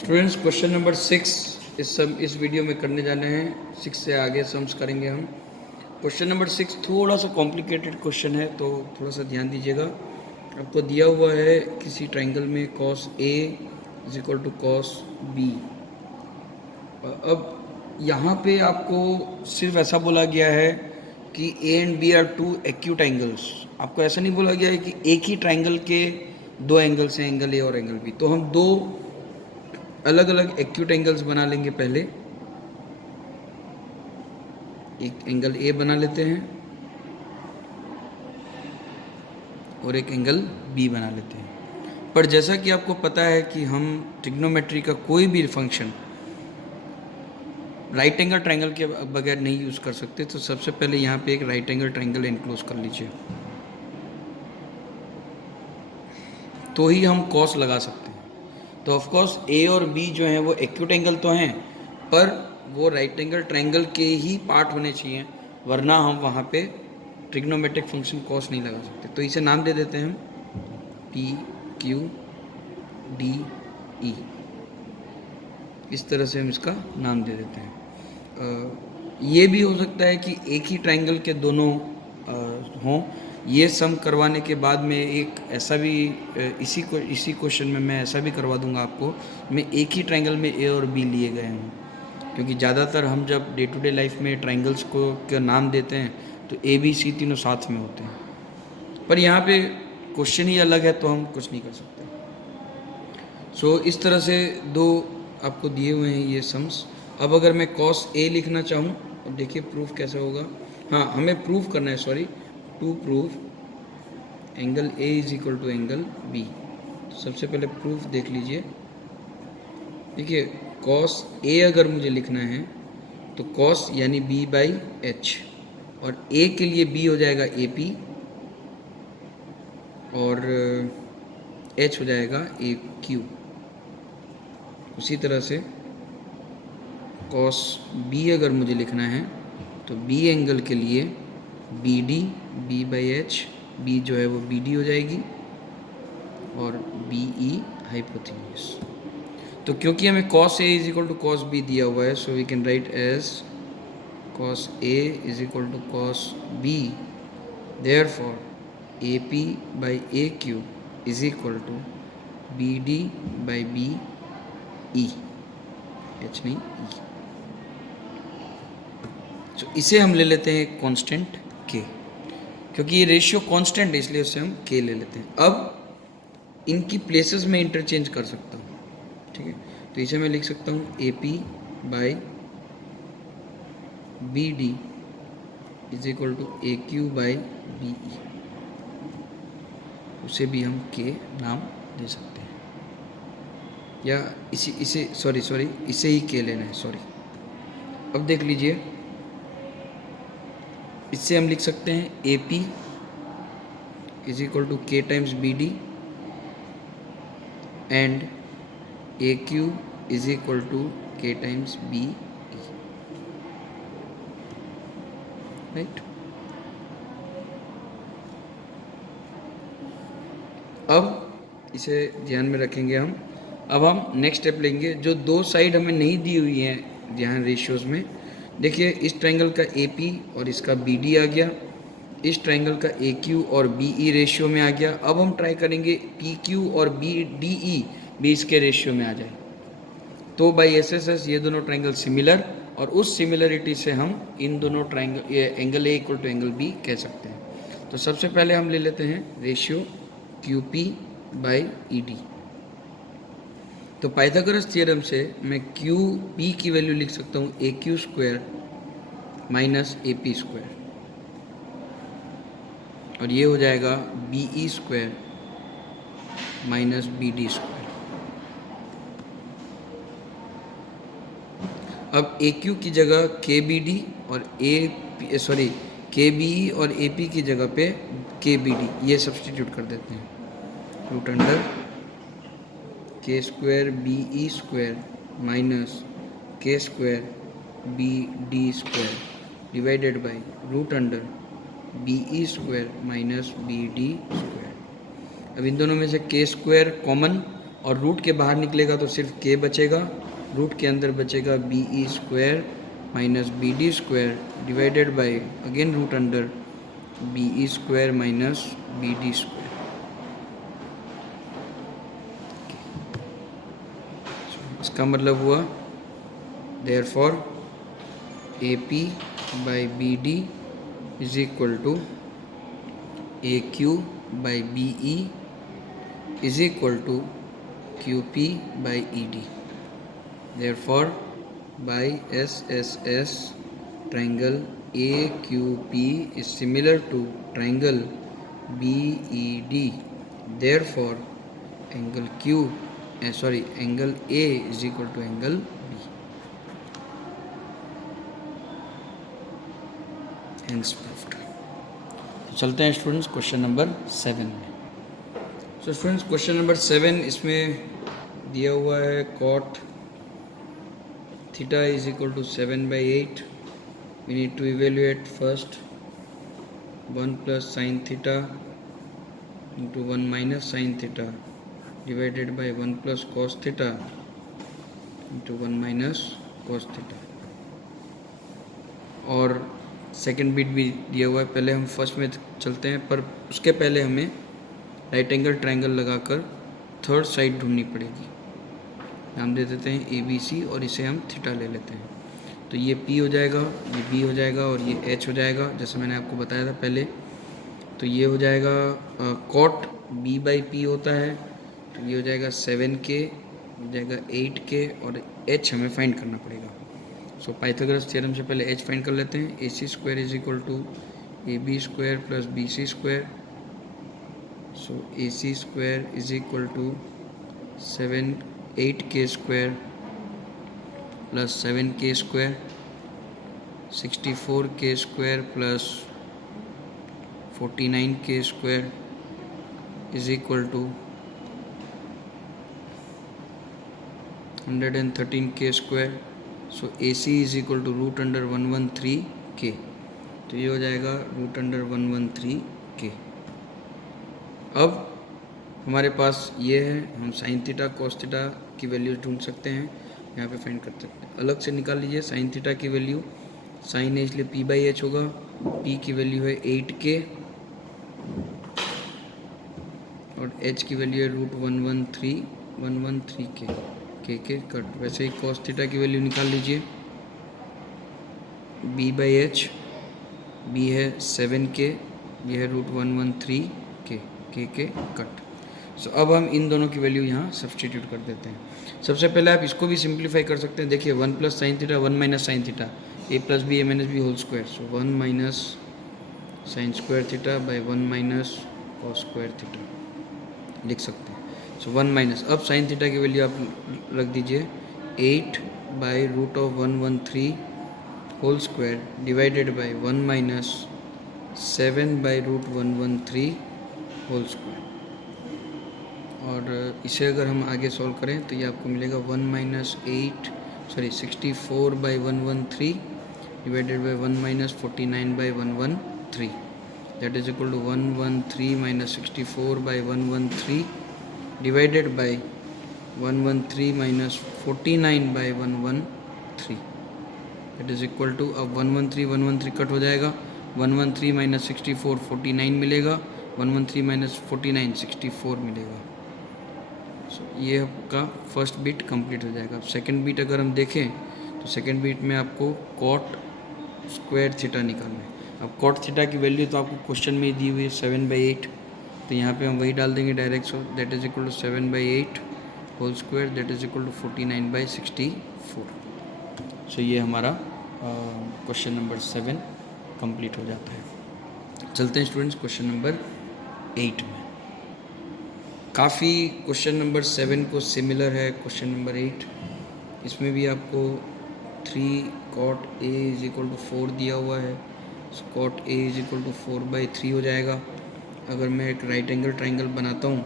Students, question number 6 इस video में करने जाने हैं। 6 से आगे सम्स करेंगे हम। क्वेश्चन नंबर 6 थोड़ा सा कॉम्प्लिकेटेड क्वेश्चन है, तो थोड़ा सा ध्यान दीजिएगा। आपको दिया हुआ है किसी ट्राइंगल में cos A is equal to cos B। अब यहाँ पे आपको सिर्फ ऐसा बोला गया है कि A and B are two acute angles. आपको ऐसा नहीं बोला गया है कि एक ही ट्राइंगल के दो एंगल्स हैं, एंगल A और एंगल B। तो हम दो अलग अलग एक्यूट एंगल्स बना लेंगे। पहले एक एंगल ए बना लेते हैं और एक एंगल बी बना लेते हैं। पर जैसा कि आपको पता है कि हम ट्रिग्नोमेट्री का कोई भी फंक्शन राइट एंगल ट्रायंगल के बगैर नहीं यूज़ कर सकते। तो सबसे पहले यहाँ पे एक राइट एंगल ट्रायंगल एनक्लोज कर लीजिए, तो ही हम कॉस लगा सकते हैं। तो ऑफ कोर्स ए और बी जो हैं वो एक्यूट एंगल तो हैं, पर वो राइट एंगल ट्रायंगल के ही पार्ट होने चाहिए, वरना हम वहाँ पे ट्रिग्नोमेट्रिक फंक्शन कॉस नहीं लगा सकते। तो इसे नाम दे देते हैं हम पी क्यू डी ई। इस तरह से हम इसका नाम दे देते हैं। ये भी हो सकता है कि एक ही ट्रायंगल के दोनों हों। ये सम करवाने के बाद में एक ऐसा भी इसी क्वेश्चन में मैं ऐसा भी करवा दूंगा आपको। मैं एक ही ट्रायंगल में ए और बी लिए गए हैं, क्योंकि ज़्यादातर हम जब डे टू डे लाइफ में ट्रायंगल्स को का नाम देते हैं तो ए बी सी तीनों साथ में होते हैं। पर यहाँ पे क्वेश्चन ही अलग है, तो हम कुछ नहीं कर सकते। सो इस तरह से दो आपको दिए हुए हैं ये सम्स। अब अगर मैं cos A लिखना चाहूँ, अब देखिए प्रूफ कैसे होगा। हाँ, हमें प्रूफ करना है, sorry, to proof angle A is equal to angle B। सबसे पहले प्रूफ देख लीजिए। देखिए cos A अगर मुझे लिखना है तो cos यानी B बाई H, और A के लिए B हो जाएगा AP और H हो जाएगा AQ। उसी तरह से cos B अगर मुझे लिखना है तो B एंगल के लिए BD B by H, B जो है वो BD हो जाएगी और BE हाइपोथेन्यूस। तो क्योंकि हमें cos A is equal to cos B दिया हुआ है, so we can write as cos A is equal to cos B। Therefore AP by AQ is equal to BD by BE, H नहीं E। तो इसे हम ले लेते हैं कांस्टेंट k, क्योंकि ये रेशियो कांस्टेंट है इसलिए उसे हम k ले लेते हैं। अब इनकी प्लेसेस में इंटरचेंज कर सकता हूँ, ठीक है। तो इसे मैं लिख सकता हूँ AP by BD is equal to AQ by BE। उसे भी हम k नाम दे सकते हैं, या इसे इसे ही k लेना है, सॉरी। अब देख लीजिए, इससे हम लिख सकते हैं AP is equal to k times BD and AQ is equal to k times BE, right. अब इसे ध्यान में रखेंगे हम। अब हम नेक्स्ट स्टेप लेंगे। जो दो साइड हमें नहीं दी हुई हैं यहाँ रेशियोज में, देखिए इस ट्रायंगल का AP और इसका BD आ गया, इस ट्रायंगल का AQ और BE रेशियो में आ गया। अब हम ट्राई करेंगे PQ और BDE भी इसके रेशियो में आ जाए। तो बाई SSS ये दोनों ट्रायंगल सिमिलर, और उस सिमिलरिटी से हम इन दोनों triangle angle A equal to angle B कह सकते हैं। तो सबसे पहले हम ले लेते हैं रेशियो QP बाई ED। तो पाइथागोरस थ्योरम से मैं QP की वैल्यू लिख सकता हूँ AQ square minus AP square, और ये हो जाएगा BE square minus BD square. अब AQ की जगह KBD और KBE और AP की जगह पे KBD ये सब्सटीट्यूट कर देते हैं। Root under K square BE square minus K square BD square divided by root under BE square minus BD square. अब इन दोनों में से K स्क्वायर कॉमन, और रूट के बाहर निकलेगा तो सिर्फ के बचेगा, रूट के अंदर बचेगा B E square minus B D square divided by again root under B E square minus B D square. इसका मतलब हुआ therefore A P by B D is equal to A Q by B E is equal to Q P by E D. Therefore by S S S triangle A Q P is similar to triangle B E D. Therefore angle Q angle A is equal to angle B. Hence proved. तो चलते हैं students question number 7 में। So students question number 7 इसमें दिया हुआ है cot theta is equal to 7/8। We need to evaluate first 1 plus sine theta into 1 minus sine theta divided by 1 plus cos theta into 1 minus cos theta. और second bit भी दिया हुआ है। पहले हम फर्स्ट में चलते हैं, पर उसके पहले हमें राइट एंगल ट्रायंगल लगाकर थर्ड साइड ढूंढनी पड़ेगी। नाम दे देते हैं ए बी सी और इसे हम थीटा ले लेते हैं। तो ये पी हो जाएगा, ये बी हो जाएगा और ये एच हो जाएगा, जैसे मैंने आपको बताया था पहले। तो ये हो जाएगा कॉट बी बाई पी होता है, तो ये हो जाएगा 7K, हो जाएगा 8K और एच हमें फाइंड करना पड़ेगा। सो पाइथागोरस थ्योरम से पहले एच फाइंड कर लेते हैं। A C square is equal to A B square plus B C square. So A C square is equal to 8K square plus 7K square, 64K square plus 49K square is equal to 113K square. So A C is equal to root under 113K। तो ये हो जाएगा root under 113K। अब हमारे पास ये है, हम sine theta cos theta की वैल्यूज ढूंढ सकते हैं, यहाँ पे फाइंड कर सकते हैं। अलग से निकाल लीजिए साइन थीटा की वैल्यू, साइन है इसलिए पी बाई एच होगा। पी की वैल्यू है 8K और एच की वैल्यू है रूट 113K के कट। वैसे ही कॉस थीटा की वैल्यू निकाल लीजिए, बी बाई एच, बी है 7K, ये है रूट 113K के कट। सो अब हम इन दोनों की वैल्यू यहाँ सब्सटीट्यूट कर देते हैं। सबसे पहले आप इसको भी सिंप्लीफाई कर सकते हैं। देखिए 1 plus sine theta 1 minus sine theta, A plus B A minus B whole square. So 1 minus sine square theta by 1 minus cos square theta लिख सकते हैं। सो 1 माइनस, अब साइन थीटा की वैल्यू आप रख दीजिए 8 by root of 113 whole square divided by 1 minus 7 by root 113 whole square. और इसे अगर हम आगे सॉल्व करें तो ये आपको मिलेगा 1 minus 64 by 113 divided by 1 minus 49 by 113, that is equal to 113 minus 64 by 113 divided by 113 minus 49 by 113, that is equal to, अब 113 कट हो जाएगा, 113 माइनस 64 49 मिलेगा, 113 माइनस 49 64 मिलेगा। सो ये आपका फर्स्ट बीट कंप्लीट हो जाएगा। अब सेकंड बीट अगर हम देखें तो सेकंड बीट में आपको कॉट स्क्वायर थीटा निकालना है। अब कॉट थीटा की वैल्यू तो आपको क्वेश्चन में ही दी हुई है 7/8, तो यहाँ पे हम वही डाल देंगे direct. So that is equal to 7/8 whole square, that is equal to 49/64। So ये हमारा क्वेश्चन नंबर 7 कंप्लीट हो जाता है। चलते हैं स्टूडेंट्स क्वेश्चन नंबर 8 में। काफ़ी क्वेश्चन नंबर 7 को सिमिलर है क्वेश्चन नंबर 8। इसमें भी आपको 3 cot A is equal to 4 दिया हुआ है। cot A is equal to 4/3 हो जाएगा। अगर मैं एक राइट एंगल ट्राइंगल बनाता हूँ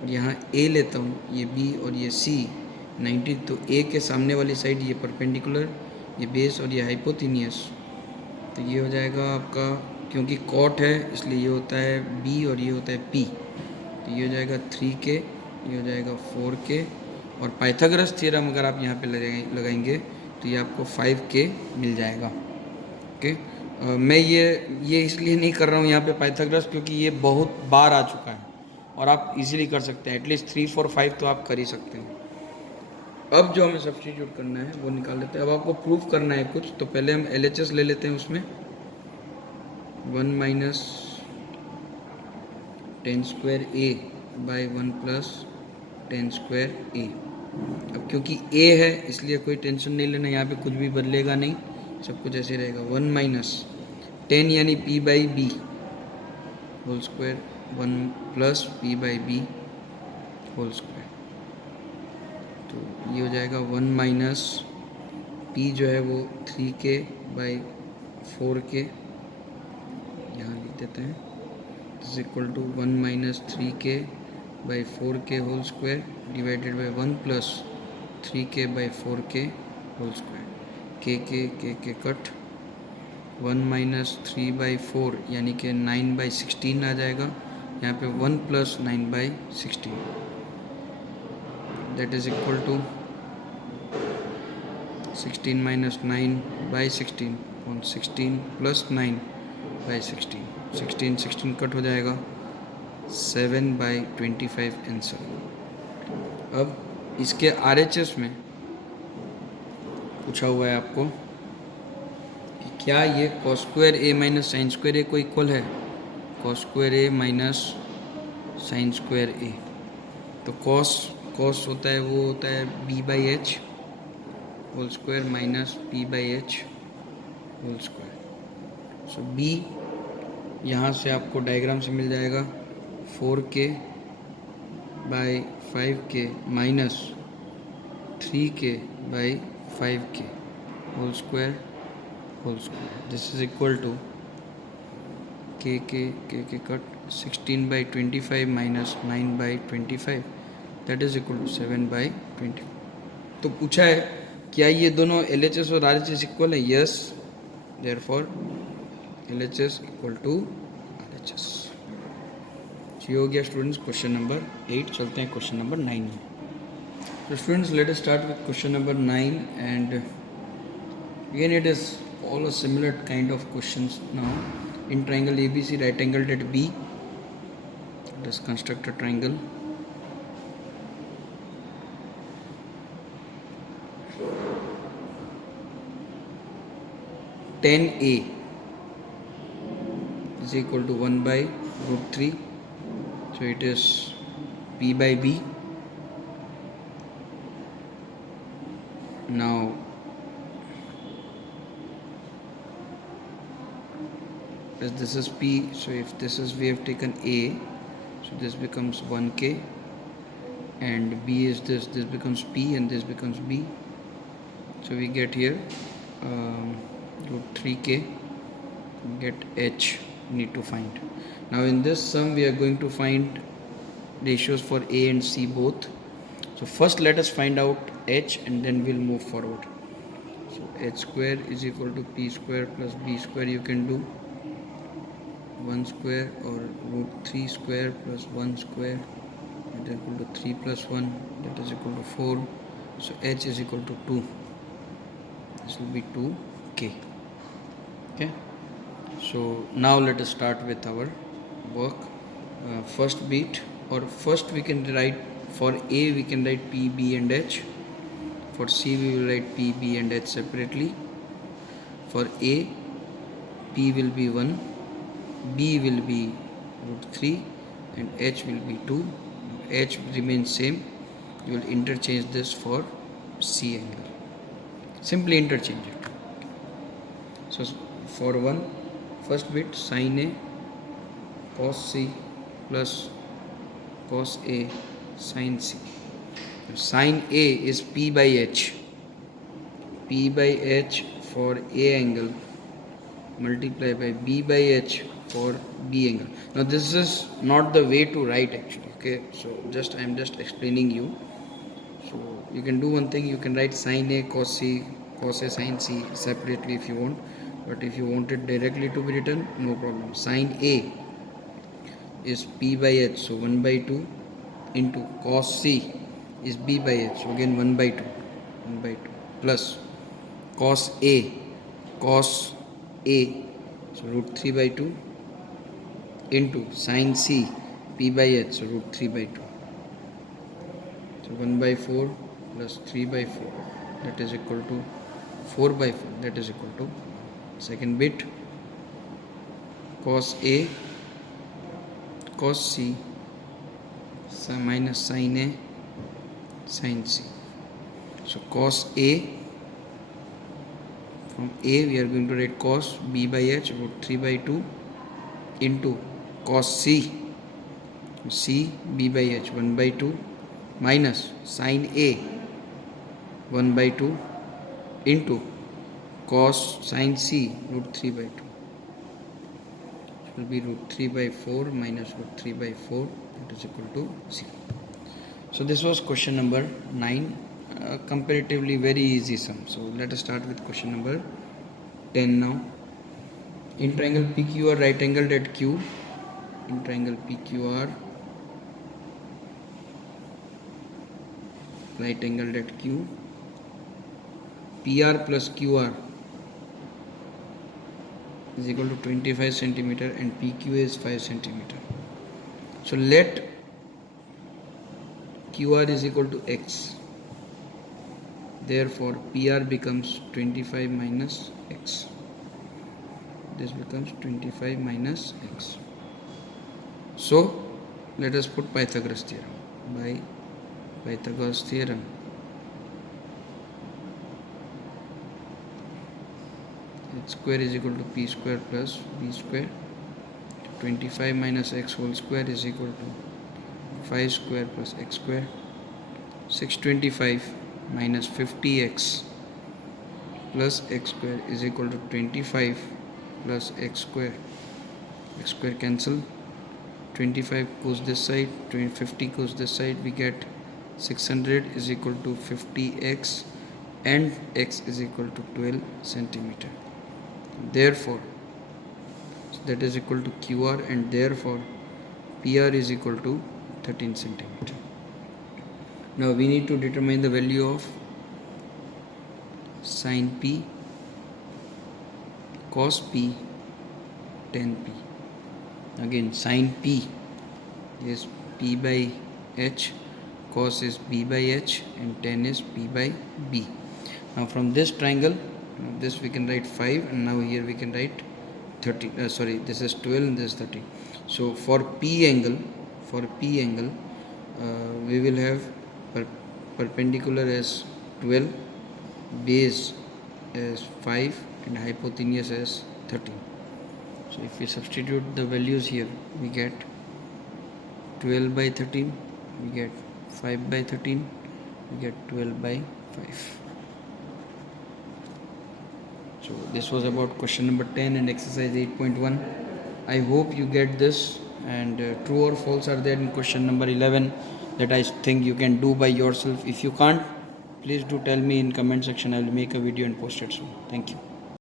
और यहाँ A लेता हूँ, ये B और ये C 90, तो A के सामने वाली साइड ये परपेंडिकुलर, ये बेस और ये हाइपोथिनियस, तो ये हो जाएगा आपका, क्योंकि कॉट है इसलिए ये होता है B और ये होता है P, तो ये हो जाएगा 3K ये हो जाएगा 4k, और पाइथागोरस थ्योरम अगर आप यहाँ पे लगाएंगे तो ये आपको 5k मिल जाएगा। ओके, मैं ये इसलिए नहीं कर रहा हूँ यहाँ पे पाइथागोरस, क्योंकि ये बहुत बार आ चुका है और आप इजीली कर सकते हैं। एटलीस्ट 3, 4, 5 तो आप कर ही सकते हैं। अब जो हमें सब्स्टिट्यूट करना है वो निकाल लेते हैं। अब आपको प्रूफ करना है कुछ, तो पहले हम LHS ले लेते हैं। उसमें 1 minus 10 square a by 1 plus 10 square a। अब क्योंकि a है इसलिए कोई टेंशन नहीं लेना, यहाँ पे कुछ भी बदलेगा नहीं, सब कुछ ऐसे रहेगा। 1 माइनस 10 यानी p by B whole square 1 plus p by B whole square. तो ये हो जाएगा 1 माइनस p जो है वो 3k बाई 4k, यहाँ लिख देते हैं, is equal to 1 minus 3k by 4k whole square divided by 1 plus 3k by 4k whole square. K cut, 1 minus 3 by 4 यानी कि 9 बाई 16 आ जाएगा। यहाँ पे 1 plus 9 by 16, that is equal to 16 minus 9 by 16 और 16 प्लस 9 बाई 16, 16 कट हो जाएगा, 7 by 25 answer. अब इसके RHS में पूछा हुआ है आपको कि क्या ये cos square a minus sine square a को इक्वल है। cos square a minus sine square a, तो cos होता है, वो होता है b by H whole square minus p by H whole square. So b यहाँ से आपको डायग्राम से मिल जाएगा 4k by 5k minus 3k by 5k whole square. This is equal to k cut 16 by 25 minus 9 by 25, that is equal to 7 by 20। तो पूछा है क्या ये दोनों LHS और RHS इक्वल है। Yes, therefore LHS equal to RHS। ये हो गया स्टूडेंट्स क्वेश्चन नंबर 8। चलते हैं क्वेश्चन नंबर 9 में। तो students let us start with question number 9, and again it is all a similar kind of questions. Now in triangle ABC, right angled at B, let us construct a triangle. Tan A is equal to 1 by root 3, so it is P by B. Now as this is P, so if this is, we have taken A, so this becomes 1k, and B is this becomes P, and this becomes B, so we get here root 3k, get H, need to find. Now in this sum we are going to find ratios for A and C both. So first let us find out H and then we'll move forward. So H square is equal to P square plus B square. You can do 1 square or root 3 square plus 1 square, that is equal to 3 plus 1, that is equal to 4. So H is equal to 2. This will be 2k. Okay. So now let us start with our work. First bit, or first we can write, for A we can write P, B and H. For C we will write P, B and H separately. For A, P will be 1, B will be root 3 and H will be 2. H remains same. You will interchange this for C angle. Simply interchange it. So for 1, first bit sin A cos C plus cos A sin C. Sin A is P by H. P by H for A angle multiply by B by H for B angle. Now this is not the way to write actually. Okay, so I am just explaining you. So you can do one thing, you can write sin A cos C, cos A sin C separately if you want, but if you want it directly to be written, no problem. Sin A is P by H, so 1 by 2 into cos C is B by H. So again 1 by 2 plus cos A, so root 3 by 2 into sin C, P by H, so root 3 by 2. So 1 by 4 plus 3 by 4, that is equal to 4 by 4, that is equal to second bit cos A, cos C, minus sin A, sin C. So cos A, from A we are going to write cos B by H, root 3 by 2 into cos C, B by H, 1 by 2 minus sin A, 1 by 2 into cos sin C, root 3 by 2. It will be root 3 by 4 minus root 3 by 4, that is equal to 0. So this was question number 9, comparatively very easy sum. So let us start with question number 10 now. In triangle PQR right angled at Q, in triangle PQR right angled at Q, PR plus QR is equal to 25 centimeter and PQ is 5 centimeter. So let QR is equal to X. Therefore PR becomes 25 minus X. This becomes 25 minus X. So let us put Pythagoras theorem. By Pythagoras theorem, H square is equal to P square plus B square. 25 minus X whole square is equal to 5 square plus X square. 625 minus 50X plus X square is equal to 25 plus X square. X square cancel. 25 goes this side, 50 goes this side, we get 600 is equal to 50X and X is equal to 12 centimeter. Therefore, so that is equal to QR, and therefore PR is equal to 13 centimeter. Now we need to determine the value of sin P, cos P, tan P. Again, sin P is P by H, cos is B by H, and tan is P by B. Now from this triangle, this we can write 5, and now here we can write 30. This is 12 and this is 30. So for P angle, we will have perpendicular as 12, base as 5, and hypotenuse as 13. So if we substitute the values here, we get 12 by 13, we get 5 by 13, we get 12 by 5. So this was about question number 10 and exercise 8.1. I hope you get this, and true or false are there in question number 11 that I think you can do by yourself. If you can't, please do tell me in comment section. I will make a video and post it soon. Thank you.